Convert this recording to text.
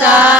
짠.